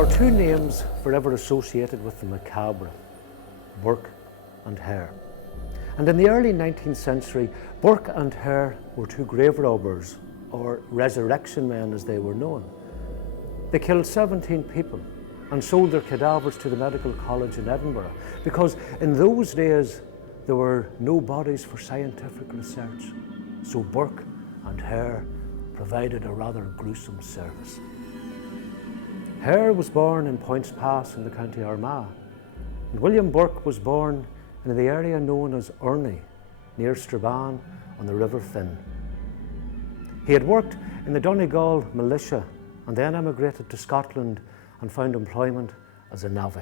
are two names forever associated with the macabre, Burke and Hare. And in the early 19th century, Burke and Hare were two grave robbers, or resurrection men as they were known. They killed 17 people and sold their cadavers to the medical college in Edinburgh, because in those days there were no bodies for scientific research. So Burke and Hare provided a rather gruesome service. Hare was born in Points Pass in the County Armagh, and William Burke was born in the area known as Urney, near Strabane on the River Finn. He had worked in the Donegal militia and then emigrated to Scotland and found employment as a navvy.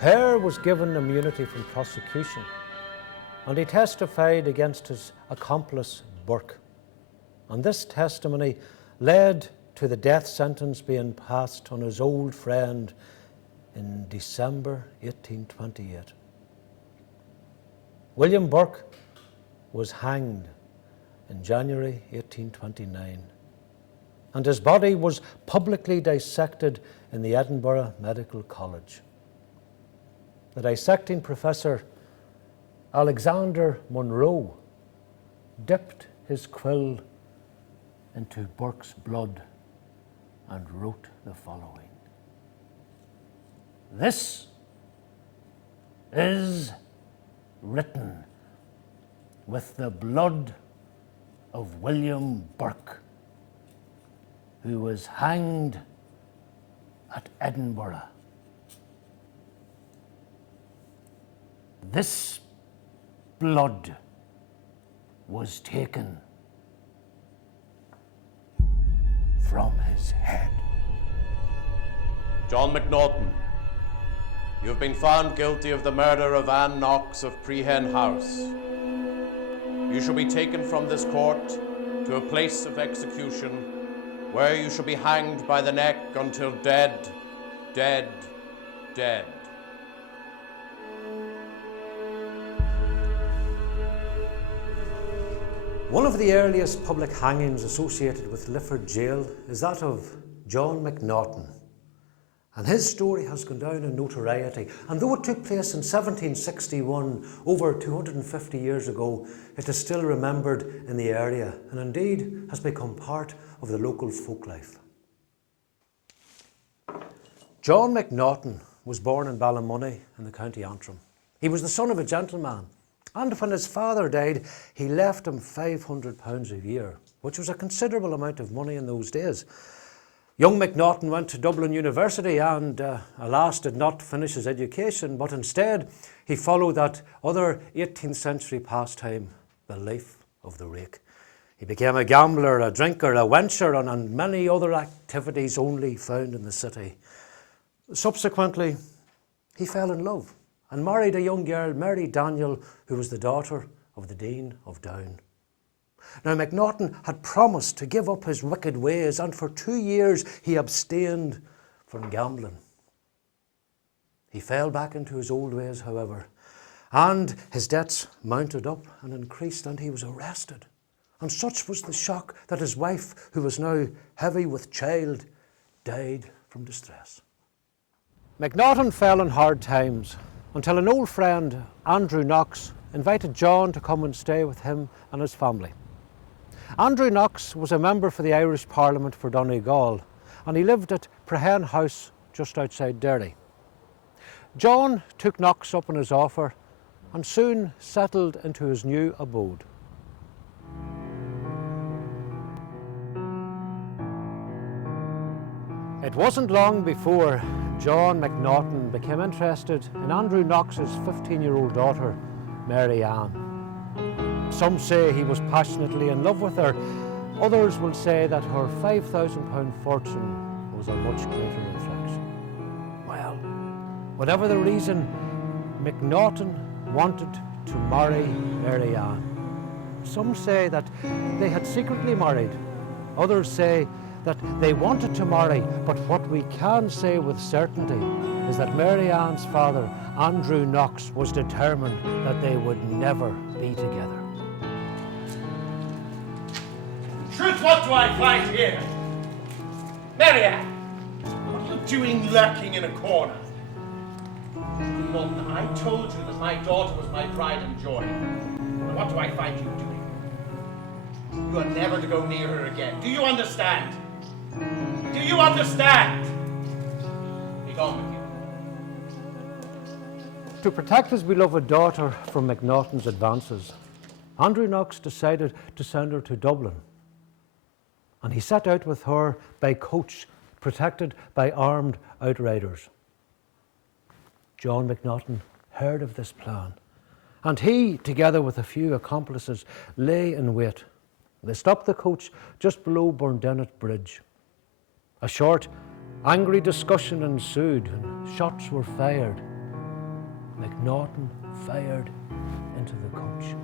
Hare was given immunity from prosecution, and he testified against his accomplice Burke. And this testimony led to the death sentence being passed on his old friend in December 1828. William Burke was hanged in January 1829, and his body was publicly dissected in the Edinburgh Medical College. The dissecting professor, Alexander Monroe, dipped his quill into Burke's blood and wrote the following: "This is written with the blood of William Burke, who was hanged at Edinburgh. This blood was taken from his head." John McNaughton, you have been found guilty of the murder of Ann Knox of Prehen House. You shall be taken from this court to a place of execution, where you shall be hanged by the neck until dead, dead, dead. One of the earliest public hangings associated with Lifford Jail is that of John McNaughton. And his story has gone down in notoriety. And though it took place in 1761, over 250 years ago, it is still remembered in the area and indeed has become part of the local folk life. John McNaughton was born in Ballymoney in the County Antrim. He was the son of a gentleman. And when his father died, he left him £500 a year, which was a considerable amount of money in those days. Young McNaughton went to Dublin University and, alas, did not finish his education, but instead he followed that other 18th century pastime, the life of the rake. He became a gambler, a drinker, a wencher, and many other activities only found in the city. Subsequently, he fell in love and married a young girl, Mary Daniel, who was the daughter of the Dean of Down. Now, McNaughton had promised to give up his wicked ways, and for 2 years he abstained from gambling. He fell back into his old ways, however, and his debts mounted up and increased, and he was arrested. And such was the shock that his wife, who was now heavy with child, died from distress. McNaughton fell in hard times until an old friend, Andrew Knox, invited John to come and stay with him and his family. Andrew Knox was a member for the Irish Parliament for Donegal, and he lived at Prehen House just outside Derry. John took Knox up on his offer and soon settled into his new abode. It wasn't long before John McNaughton became interested in Andrew Knox's 15-year-old daughter, Mary Ann. Some say he was passionately in love with her. Others will say that her £5,000 fortune was a much greater attraction. Well, whatever the reason, McNaughton wanted to marry Mary Ann. Some say that they had secretly married. Others say that they wanted to marry, but what we can say with certainty is that Mary Ann's father, Andrew Knox, was determined that they would never be together. Truth, what do I find here? Mary Ann, what are you doing lurking in a corner? McNaughton, I told you that my daughter was my pride and joy. Now what do I find you doing? You are never to go near her again. Do you understand? Do you understand? Be gone with you. To protect his beloved daughter from McNaughton's advances, Andrew Knox decided to send her to Dublin. And he set out with her by coach, protected by armed outriders. John McNaughton heard of this plan, and he, together with a few accomplices, lay in wait. They stopped the coach just below Burndennet Bridge. A short, angry discussion ensued, and shots were fired. McNaughton fired into the coach,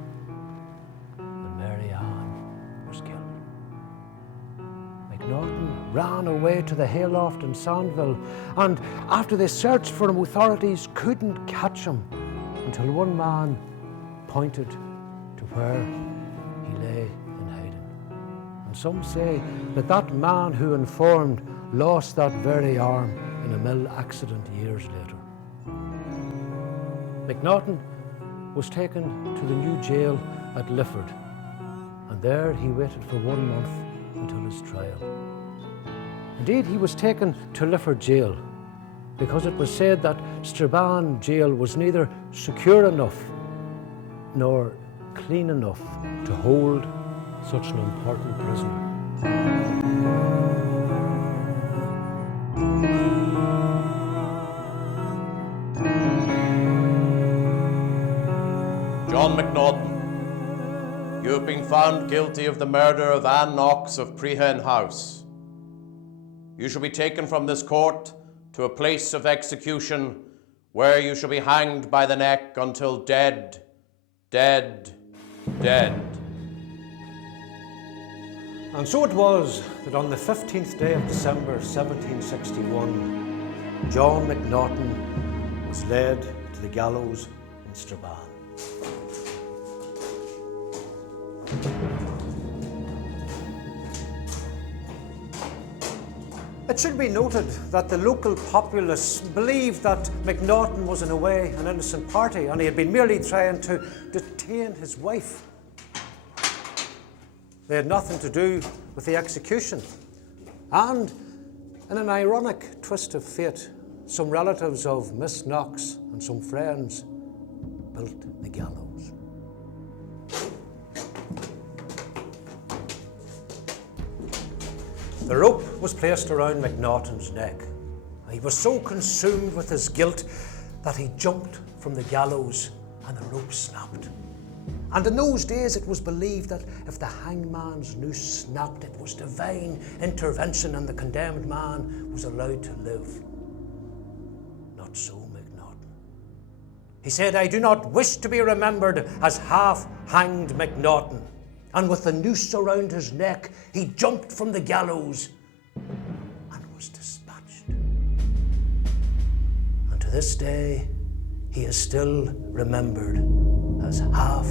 and Mary Ann was killed. McNaughton ran away to the hayloft in Sandville, and after they searched for him, authorities couldn't catch him until one man pointed to where he lay in hiding. And some say that that man who informed lost that very arm in a mill accident years later. McNaughton was taken to the new jail at Lifford, and there he waited for 1 month until his trial. Indeed, he was taken to Lifford jail because it was said that Strabane jail was neither secure enough nor clean enough to hold such an important prisoner. John McNaughton, you have been found guilty of the murder of Ann Knox of Prehen House. You shall be taken from this court to a place of execution where you shall be hanged by the neck until dead, dead, dead. And so it was that on the 15th day of December 1761, John McNaughton was led to the gallows in Strabane. It should be noted that the local populace believed that McNaughton was in a way an innocent party, and he had been merely trying to detain his wife. They had nothing to do with the execution. And in an ironic twist of fate, some relatives of Miss Knox and some friends built the gallows. The rope was placed around McNaughton's neck. He was so consumed with his guilt that he jumped from the gallows and the rope snapped. And in those days it was believed that if the hangman's noose snapped, it was divine intervention and the condemned man was allowed to live. Not so McNaughton. He said, "I do not wish to be remembered as half-hanged McNaughton." And with the noose around his neck, he jumped from the gallows and was dispatched. And to this day, he is still remembered as half